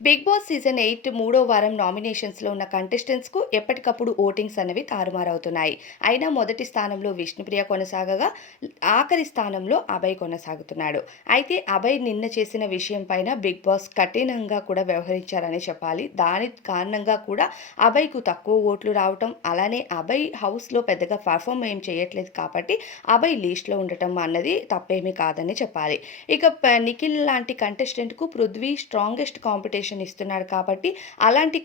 Big boss season 8 మూడో వారం నామినేషన్స్‌లో ఉన్న కంటెస్టెంట్స్‌కు ఎప్పటికప్పుడు ఓటింగ్స్ అనేవి తారుమారవుతున్నాయి. అయినా మొదటి స్థానంలో విష్ణుప్రియ కొనసాగగా, ఆఖరి స్థానంలో అభయ్ కొనసాగుతున్నాడు. అయితే అభయ్ నిన్న చేసిన విషయం పైన బిగ్ బాస్ కఠినంగా కూడా వ్యవహరించారనే చెప్పాలి. దాని కారణంగా కూడా అభయ్‌కు తక్కువ ఓట్లు రావటం, అలానే అభయ్ హౌస్‌లో పెద్దగా పెర్ఫార్మ్ ఏం చేయట్లేదు కాబట్టి అభయ్ లీస్ట్‌లో ఉండటం అన్నది తప్పేమీ కాదని చెప్పాలి. ఇక నిఖిల్ లాంటి కంటెస్టెంట్‌కు పృథ్వీ స్ట్రాంగెస్ట్ కాంపిటీషన్ ఇస్తున్నాడు కాబట్టి అలాంటి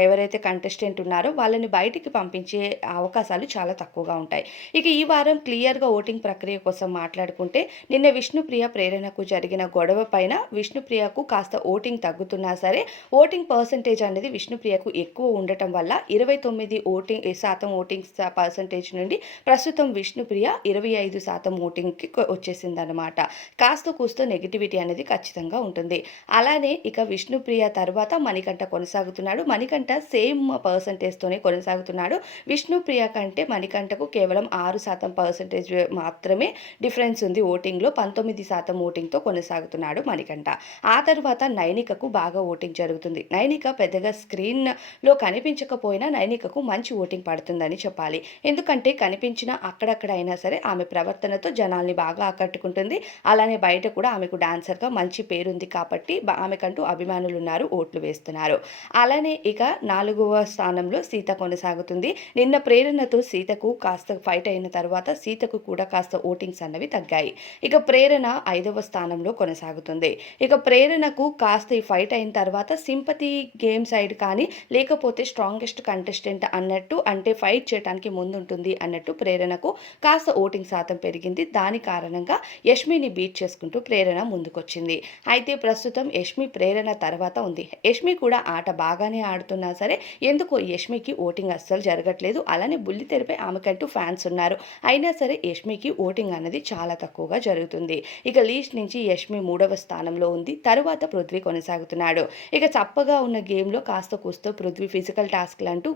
ఎవరైతే కంటెస్టెంట్ ఉన్నారో వాళ్ళని బయటికి పంపించే అవకాశాలు చాలా తక్కువగా ఉంటాయి. ఇక ఈ వారం క్లియర్‌గా ఓటింగ్ ప్రక్రియ కోసం మాట్లాడుకుంటే నిన్న విష్ణుప్రియ ప్రేరణకు జరిగిన గొడవ పైన విష్ణుప్రియకు కాస్త ఓటింగ్ తగ్గుతున్నా సరే ఓటింగ్ పర్సెంటేజ్ అనేది విష్ణుప్రియకు ఎక్కువ ఉండటం వల్ల 29% ఓటింగ్ పర్సెంటేజ్ నుండి ప్రస్తుతం విష్ణుప్రియ 25% ఓటింగ్‌కి వచ్చేసిందనమాట. కాస్తో కూస్తో నెగటివిటీ అనేది ఖచ్చితంగా ఉంటుంది. అలానే ఇక విష్ణుప్రియ తర్వాత మణికంఠ కొనసాగుతున్నాడు. మణికంఠ సేమ్ పర్సెంటేజ్‌తోనే కొనసాగుతున్నాడు. విష్ణుప్రియ కంటే మణికంఠకు కేవలం 6% పర్సెంటేజ్ మాత్రమే డిఫరెన్స్ ఉంది ఓటింగ్‌లో. 19% ఓటింగ్‌తో కొనసాగుతున్నాడు మణికంఠ. ఆ తర్వాత నైనికకు బాగా ఓటింగ్ జరుగుతుంది. నైనిక పెద్దగా స్క్రీన్‌లో కనిపించకపోయినా నైనికకు మంచి ఓటింగ్ పడుతుందని చెప్పాలి. ఎందుకంటే కనిపించిన అక్కడక్కడ అయినా సరే ఆమె ప్రవర్తనతో జనాల్ని బాగా ఆకట్టుకుంటుంది. అలానే బయట కూడా ఆమెకు డాన్సర్‌గా మంచి పేరుంది కాబట్టి ఆమెకంటూ అభిమానులున్నారు, ఓట్లు వేస్తున్నారు. అలానే ఇక 4వ స్థానంలో సీత కొనసాగుతుంది. నిన్న ప్రేరణతో సీతకు కాస్త ఫైట్ అయిన తర్వాత సీతకు కూడా కాస్త ఓటింగ్స్ అన్నవి తగ్గాయి. ఇక ప్రేరణ 5వ స్థానంలో కొనసాగుతుంది. ఇక ప్రేరణకు కాస్త ఈ ఫైట్ అయిన తర్వాత సింపతి గేమ్ సైడ్ కానీ లేకపోతే స్ట్రాంగెస్ట్ కంటెస్టెంట్ అన్నట్టు, అంటే ఫైట్ చేయడానికి ముందుంటుంది అన్నట్టు ప్రేరణకు కాస్త ఓటింగ్ శాతం పెరిగింది. దాని కారణంగా యష్మిని బీట్ చేసుకుంటూ ప్రేరణ ముందుకొచ్చింది. అయితే ప్రస్తుతం యష్మి ప్రేరణ తర్వాత ఉంది. యష్మి కూడా ఆట బాగానే ఆడుతున్నా సరే ఎందుకో యష్మికి ఓటింగ్ అస్సలు జరగట్లేదు. అలానే బుల్లితెరపై ఆమెకంటూ ఫ్యాన్స్ ఉన్నారు. అయినా సరే యష్మికి ఓటింగ్ అన్నది చాలా తక్కువగా జరుగుతుంది. ఇక లీస్ట్ నుంచి యష్మి 3వ స్థానంలో ఉంది. తరువాత పృథ్వీ కొనసాగుతున్నాడు. ఇక చప్పగా ఉన్న గేమ్‌లో కాస్త కూస్తో పృథ్వీ ఫిజికల్ టాస్క్‌లంటూ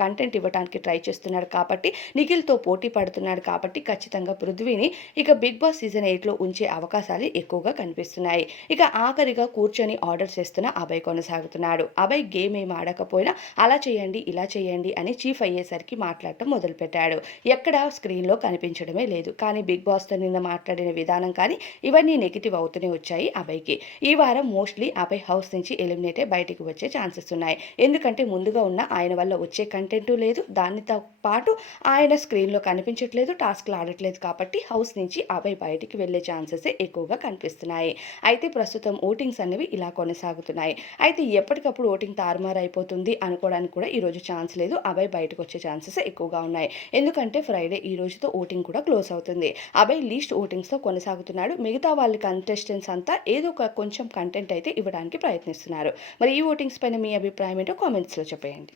కంటెంట్ ఇవ్వడానికి ట్రై చేస్తున్నాడు కాబట్టి నిఖిల్‌తో పోటీ పడుతున్నాడు కాబట్టి ఖచ్చితంగా పృథ్వీని ఇక బిగ్ బాస్ సీజన్ 8లో ఉంచే అవకాశాలు ఎక్కువగా కనిపిస్తున్నాయి. ఇక ఆఖరిగా కూర్చొని ఆర్డర్స్ చేస్తున్న అభయ్ కొనసాగుతున్నాడు. అభయ్ గేమ్ ఏం ఆడకపోయినా అలా చేయండి, ఇలా చేయండి అని చీఫ్ అయ్యేసరికి మాట్లాడటం మొదలుపెట్టాడు. ఎక్కడా స్క్రీన్‌లో కనిపించడమే లేదు. కానీ బిగ్ బాస్‌తో నిన్న మాట్లాడిన విధానం కానీ ఇవన్నీ నెగెటివ్ అవుతూనే వచ్చాయి అభయ్‌కి. ఈ వారం మోస్ట్‌లీ అభయ్ హౌస్ నుంచి ఎలిమినేట్ అయ్యి బయటికి వచ్చే ఛాన్సెస్ ఉన్నాయి. ఎందుకంటే ముందుగా ఉన్న ఆయన వల్ల వచ్చే కంటెంటు లేదు. దానితో పాటు ఆయన స్క్రీన్‌లో కనిపించట్లేదు, టాస్క్‌లు ఆడట్లేదు కాబట్టి హౌస్ నుంచి అభయ్ బయటికి వెళ్ళే ఛాన్సెసే ఎక్కువగా కనిపిస్తున్నాయి. అయితే ప్రస్తుతం ఓటింగ్స్ అనేవి ఇలా కొనసాగుతున్నాయి. అయితే ఎప్పటికప్పుడు ఓటింగ్ తారుమారైపోతుంది అనుకోవడానికి కూడా ఈరోజు ఛాన్స్ లేదు. అభయ్ బయటకు వచ్చే ఛాన్సెస్ ఎక్కువగా ఉన్నాయి. ఎందుకంటే ఫ్రైడే ఈ రోజుతో ఓటింగ్ కూడా క్లోజ్ అవుతుంది. అభయ్ లీస్ట్ ఓటింగ్స్‌తో కొనసాగుతున్నాడు. మిగతా వాళ్ళ కంటెస్టెంట్స్ అంతా ఏదో ఒక కొంచెం కంటెంట్ అయితే ఇవ్వడానికి ప్రయత్నిస్తున్నారు. మరి ఈ ఓటింగ్స్ పైన మీ అభిప్రాయం ఏంటో కామెంట్స్‌లో చెప్పేయండి.